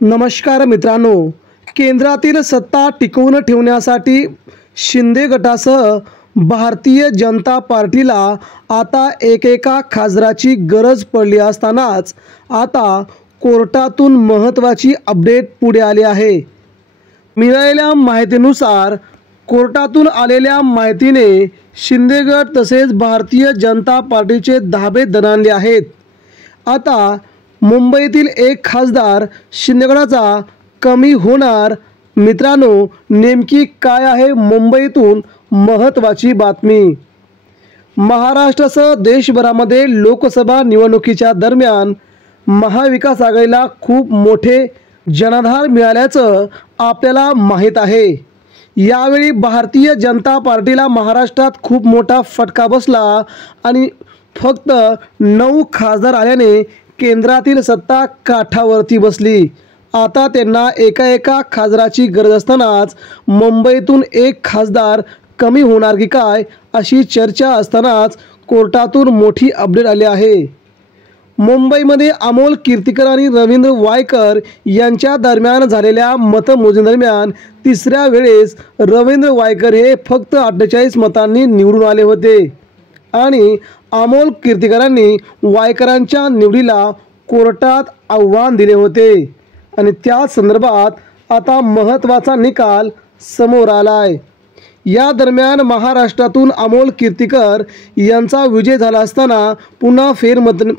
नमस्कार मित्रांनो, केंद्रातील सत्ता टिकवून ठेवण्यासाठी शिंदे गटासह भारतीय जनता पार्टीला आता एकेका खासदाराची गरज पडली असतानाच आता कोर्टातून महत्त्वाची अपडेट पुढे आली आहे। मिळालेल्या माहितीनुसार कोर्टातून आलेल्या माहितीने शिंदे गट तसेच भारतीय जनता पार्टीचे धाबे दणाणले आहेत। आता मुंबईतील एक खासदार शिंदे गटाचा कमी होणार। मित्रांनो, नेमकी काय आहे मुंबईतून महत्त्वाची बातमी? महाराष्ट्रासह देशभरामध्ये लोकसभा निवडणुकीच्या दरम्यान महाविकास आघाडीला खूप मोठे जनाधार मिळाल्याचं आपल्याला माहीत आहे। यावेळी भारतीय जनता पार्टीला महाराष्ट्रात खूप मोठा फटका बसला आणि फक्त 9 खासदार आल्याने केंद्रातील सत्ता काठावरती बसली। आता त्यांना एका खासदाराची गरज असतानाच मुंबईतून एक खासदार कमी होणार की काय अशी चर्चा असतानाच कोर्टातून मोठी अपडेट आली आहे। मुंबईमध्ये अमोल कीर्तीकर आणि रवींद्र वायकर यांच्या दरम्यान झालेल्या मतमोजणीदरम्यान तिसऱ्या वेळेस रवींद्र वायकर हे फक्त 48 मतांनी निवडून आले होते आणि अमोल कीर्तीकरांनी वायकरांच्या निवडीला कोर्टात आव्हान दिले होते आणि त्या संदर्भात आता महत्त्वाचा निकाल समोर आलाय। या दरम्यान महाराष्ट्रातून अमोल कीर्तीकर यांचा विजय झाला असताना पुन्हा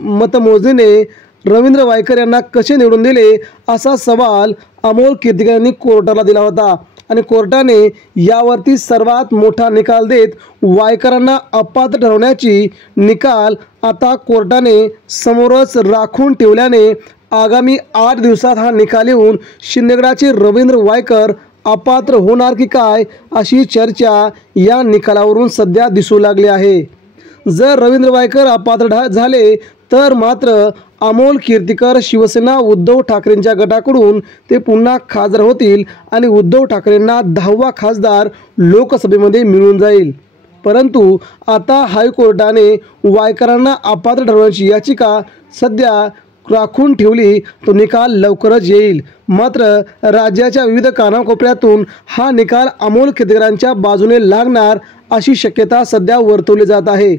मतमोजणीने रवींद्र वायकर यांना कसे निवडून दिले असा सवाल अमोल कीर्तीकर यांनी कोर्टाला दिला होता आणि कोर्टाने यावरती सर्वात मोठा निकाल देत वायकरांना अपात्र ठरवण्याची निकाल आता कोर्टाने समोरच राखून ठेवल्याने आगामी 8 दिवसात हा निकाल येऊन शिंदे गटाचे रवींद्र वायकर अपात्र होणार की काय अशी चर्चा या निकालावरून सध्या दिसू लागली आहे। जर रवींद्र वायकर अपात्र झाले तर मात्र अमोल कीर्तीकर शिवसेना उद्धव ठाकरेंच्या गटाकडून ते पुन्हा खासदार होतील आणि उद्धव ठाकरेंना 10वा खासदार लोकसभेमध्ये मिळून जाईल। परंतु आता हायकोर्टाने वायकरांना अपात्र ठरवण्याची याचिका सध्या राखून ठेवली, तो निकाल लवकरच येईल। मात्र राज्याच्या विविध कानाकोपऱ्यातून हा निकाल अमोल कीर्तीकरांच्या बाजूने लागणार अशी शक्यता सध्या वर्तवली जात आहे।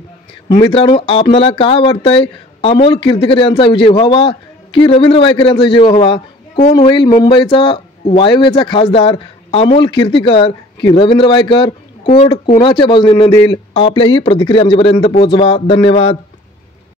मित्रांनो, आपल्याला काय वाटतंय? अमोल कीर्तीकर यांचा विजय व्हावा की रवींद्र वायकर यांचा विजय व्हावा? कोण होईल मुंबईचा वायव्यचा खासदार, अमोल कीर्तीकर की रवींद्र वायकर? कोर्ट कोणाच्या बाजूने निर्णय देईल? आपल्याही प्रतिक्रिया आमच्यापर्यंत पोहोचवा। धन्यवाद।